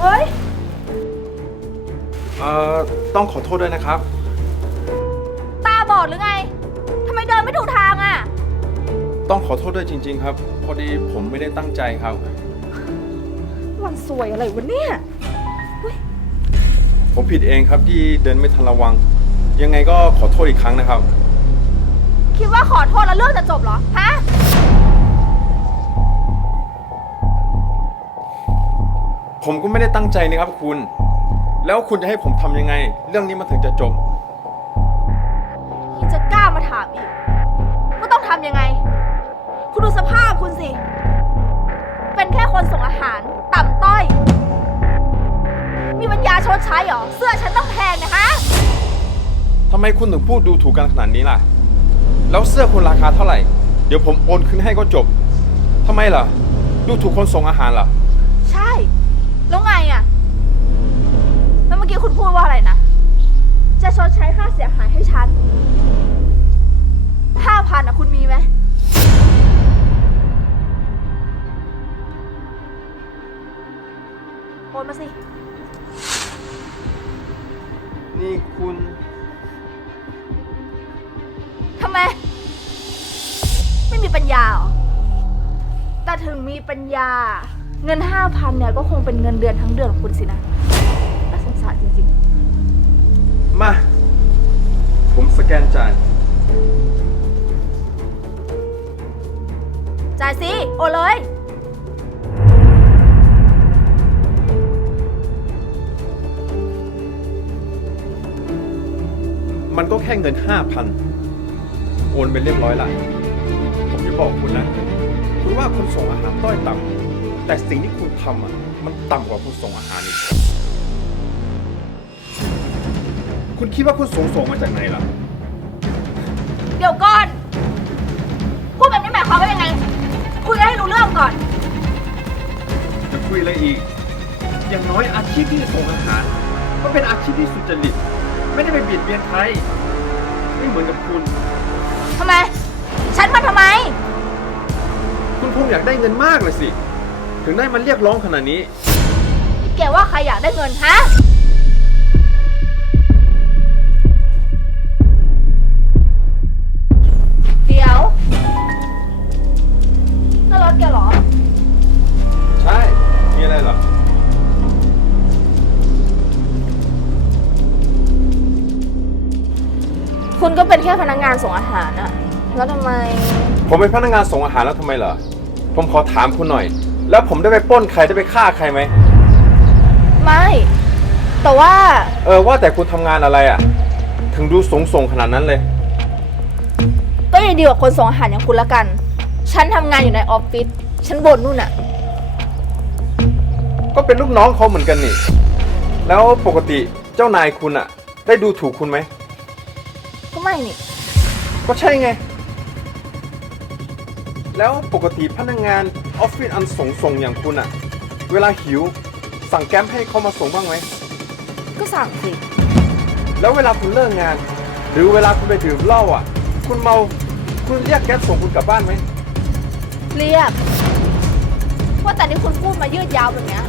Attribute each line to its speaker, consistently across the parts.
Speaker 1: เฮ้ย
Speaker 2: เอ่อ ต้องขอโทษด้วยนะครับ
Speaker 1: ตาบอดหรือไง ทำไมเดินไม่ถูกทางอะ
Speaker 2: ต้องขอโทษด้วยจริง ๆ ครับ พอดีผมไม่ได้ตั้งใจครับ
Speaker 1: วันสวยอะไรวะเนี่ย
Speaker 2: ผมผิดเองครับที่เดินไม่ทันระวัง ยังไงก็ขอโทษอีกครั้งนะครับ
Speaker 1: คิดว่าขอโทษแล้วเรื่องจะจบเหรอ ฮะ
Speaker 2: ผมก็ไม่ได้ตั้งใจนะครับคุณ แล้วคุณจะให้ผมทำยังไง เรื่องนี้มันถึงจะจบ
Speaker 1: ยังจะกล้ามาถามอีกว่าต้องทำยังไง คุณดูสภาพคุณสิ เป็นแค่คนส่งอาหาร ต่ำต้อย มีปัญญาชดใช้เหรอ เสื้อฉันต้องแพงนะฮะ
Speaker 2: ทำไมคุณถึงพูดดูถูกกันขนาดนี้ล่ะ แล้วเสื้อคุณราคาเท่าไหร่ เดี๋ยวผมโอนคืนให้ก็จบ ทำไมล่ะ ดูถูกคนส่งอาหารเหรอ
Speaker 1: ใช่ แล้วไงอะแล้วเมื่อกี้คุณพูดว่าอะไรนะ จะชดใช้ค่าเสียหายให้ฉันห้าพันอะคุณมีไหม โอนมาสิ
Speaker 2: นี่คุณ
Speaker 1: ทำไม ไม่มีปัญญาเหรอแต่ถึงมีปัญญา เงินห้าพันเนี่ยก็คงเป็นเงินเดือนทั้งเดือนของคุณสินะน่าสงสารจริง
Speaker 2: มา ผมสแกนจ่าย
Speaker 1: ๆจ่ายสิโอนเลย
Speaker 2: มันก็แค่เงิน 5,000 โอนไปเรียบร้อยละ ผมจะบอกคุณนะ คุณว่าคนส่งอาหารต้อยต่ำ แต่สิ่งที่คุณทำอะมันต่ำกว่าคนส่งอาหารอีก คุณคิดว่าคุณส่งส่งมาจากไหนล่ะ
Speaker 1: เดี๋ยวก่อน พูดแบบนี้หมายความว่ายังไง คุยกันให้รู้เรื่องก่อน
Speaker 2: จะคุยอะไรอีก อย่างน้อยอาชีพที่ส่งอาหาร ก็เป็นอาชีพที่สุจริต ไม่ได้ไปเบียดเบียนใคร ไม่เหมือนกับคุณ
Speaker 1: ทำไม ฉันมาทำไม
Speaker 2: คุณคงอยากได้เงินมากเลยสิ ถึงได้มันเรียกร้องขนาดนี้
Speaker 1: แกว่าใครอยากได้เงินฮะ เดี๋ยวนั่นรถแกเหรอ
Speaker 2: ใช่ มีอะไรเหรอ
Speaker 1: คุณก็เป็นแค่พนักงานส่งอาหารอะแล้วทำไม
Speaker 2: ผมเป็นพนักงานส่งอาหารแล้วทำไมเหรอ ผมขอถามคุณหน่อย แล้วผมได้ไปปล้นใครได้ไปฆ่าใครไหม
Speaker 1: ไม่ แต่ว่า
Speaker 2: เออว่าแต่คุณทำงานอะไรอะ่ะ ถึงดูสูงส่งขนาดนั้นเลย
Speaker 1: ก็ยังดีกว่าคนส่งอาหารอย่างคุณละกัน ฉันทำงานอยู่ในออฟฟิศ ฉันบ่นนู่นอะ
Speaker 2: ก็เป็นลูกน้องเขาเหมือนกันนี่ แล้วปกติเจ้านายคุณอะ่ะ ได้ดูถูกคุณไหม
Speaker 1: ก็ไม่นี่
Speaker 2: ก็ใช่ไง แล้วปกติพนักงานออฟฟิศอันส่งส่งอย่างคุณอะ่ะเวลาหิว สั่งแก๊ปให้เขามาส่งบ้างไหม
Speaker 1: ก็สั่งสิ
Speaker 2: แล้วเวลาคุณเลิกงาน หรือเวลาคุณไปดื่มเหล้าอะคุณเมาคุณเรียกแก๊สส่งคุณกลับบ้านไหม
Speaker 1: เรียก ว่าแต่ที่คุณพูดมายืดยาวแบบเนี้ย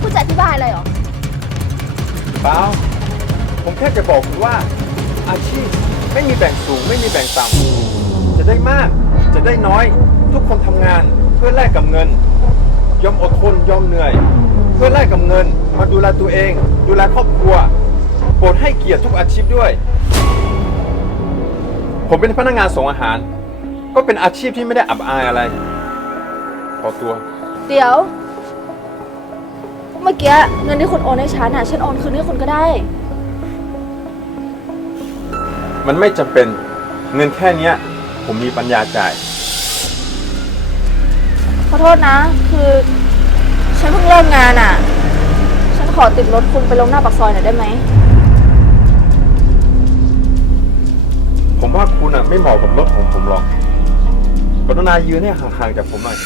Speaker 1: คุณจะอธิบายอะไรหรอ
Speaker 2: เปล่า ผมแค่จะบอกคุณว่า อาชีพไม่มีแบ่งสูงไม่มีแบ่งต่ำจะได้มาก จะได้น้อย ทุกคนทำงานเพื่อแลกกับเงิน ยอมอดทนยอมเหนื่อย เพื่อแลกกับเงิน มาดูแลตัวเอง ดูแลครอบครัวโปรดให้เกียรติทุกอาชีพด้วย ผมเป็นพนักงานส่งอาหาร ก็เป็นอาชีพที่ไม่ได้อับอายอะไร ขอตัว
Speaker 1: เดี๋ยว เมื่อกี้เงินที่คุณโอนให้ฉันอะฉันโอนคืนให้คุณก็ได้
Speaker 2: มันไม่จำเป็นเงินแค่เนี้ย ผมมีปัญญาจ่าย
Speaker 1: ขอโทษนะ คือ ฉันเพิ่งเริ่มงานอะ ฉันขอติดรถคุณไปลงหน้าปากซอยหน่อยได้ไหม
Speaker 2: ผมว่าคุณอะไม่เหมาะกับรถของผมหรอกกรุณายืนให้ห่างๆจากผมหน่อย